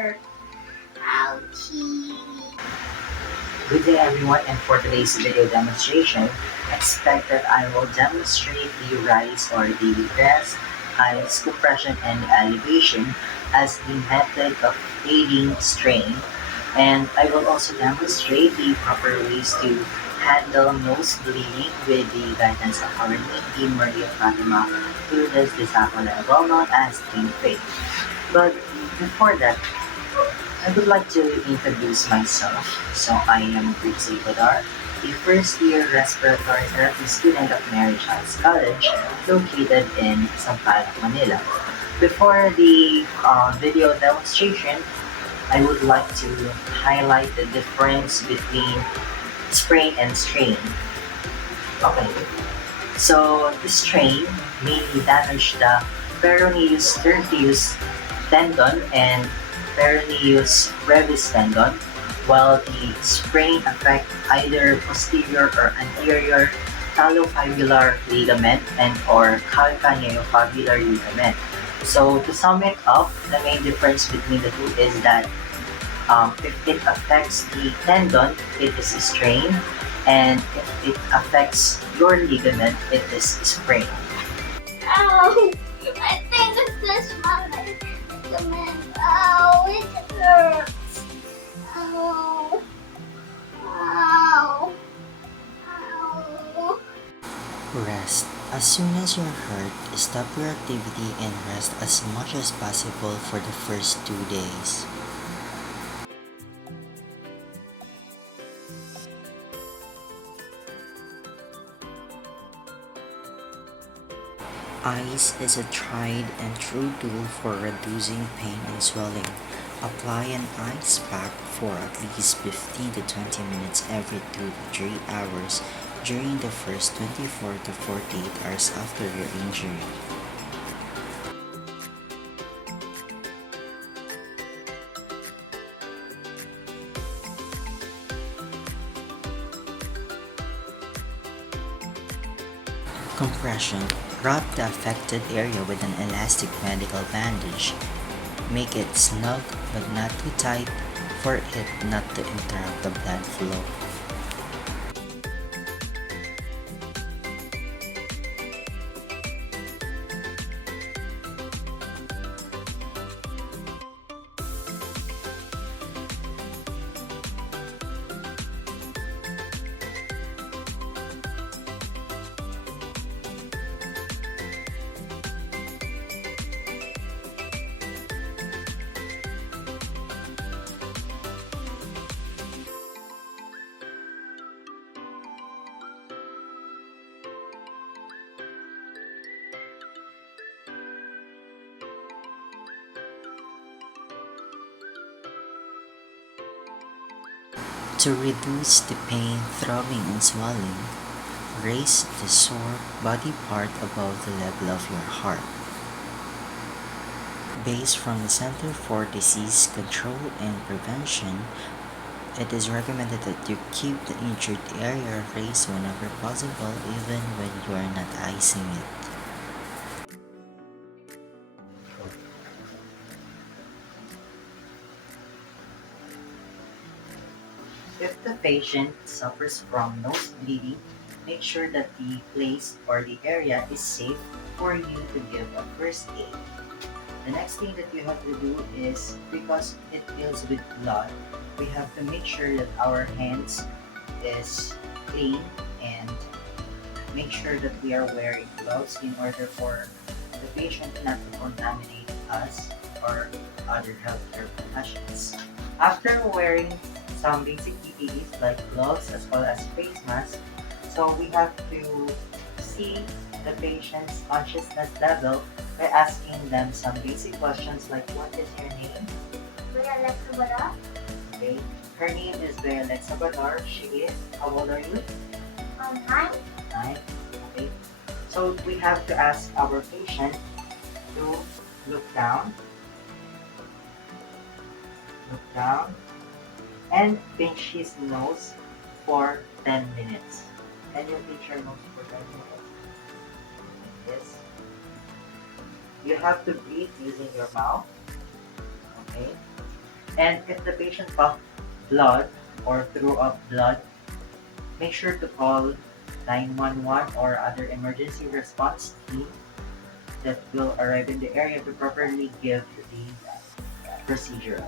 hurt. Ouchie. Good day everyone, and for today's video demonstration, expect that I will demonstrate the rise or the rest, ice compression and elevation as the method of aiding strain, and I will also demonstrate the proper ways to handle nose bleeding with the guidance of our Lady Maria Fatima Lourdes de Sacona, well known as King Faith. But before that, I would like to introduce myself. So I am Brix Badar, a first-year respiratory therapy student at Mary Chiles College, located in Sampaloc, Manila. Before the video demonstration, I would like to highlight the difference between sprain and strain. Okay, so the strain mainly damage the peroneus tertius tendon and peroneus brevis tendon, while the sprain affect either posterior or anterior talofibular ligament and or calcaneofibular ligament. So to sum it up, the main difference between the two is that if it affects the tendon, it is a strain, and if it affects your ligament, it is a sprain. Ow! I think it's this one. Ligament. Ow! It hurts. Ow! Ow! Ow! Rest. As soon as you're hurt, stop your activity and rest as much as possible for the first 2 days. Ice is a tried and true tool for reducing pain and swelling. Apply an ice pack for at least 15 to 20 minutes every 2 to 3 hours during the first 24 to 48 hours after your injury. Compression. Wrap the affected area with an elastic medical bandage. Make it snug but not too tight for it not to interrupt the blood flow. To reduce the pain, throbbing, and swelling, raise the sore body part above the level of your heart. Based from the Center for Disease Control and Prevention, it is recommended that you keep the injured area raised whenever possible, even when you are not icing it. If the patient suffers from nose bleeding, make sure that the place or the area is safe for you to give a first aid. The next thing that you have to do is, because it deals with blood, we have to make sure that our hands is clean and make sure that we are wearing gloves in order for the patient not to contaminate us or other healthcare professionals. After wearing some basic PPEs like gloves as well as face masks, so we have to see the patient's consciousness level by asking them some basic questions like, what is your name? Alexa Badar. Okay. Her name is Alexa Badar. She is, how old are you? 9. 9. Okay. So we have to ask our patient to look down, and pinch his nose for 10 minutes. Can you pinch your nose for 10 minutes? Yes. You have to breathe using your mouth. Okay. And if the patient coughed blood or threw up blood, make sure to call 911 or other emergency response team that will arrive in the area to properly give the procedure.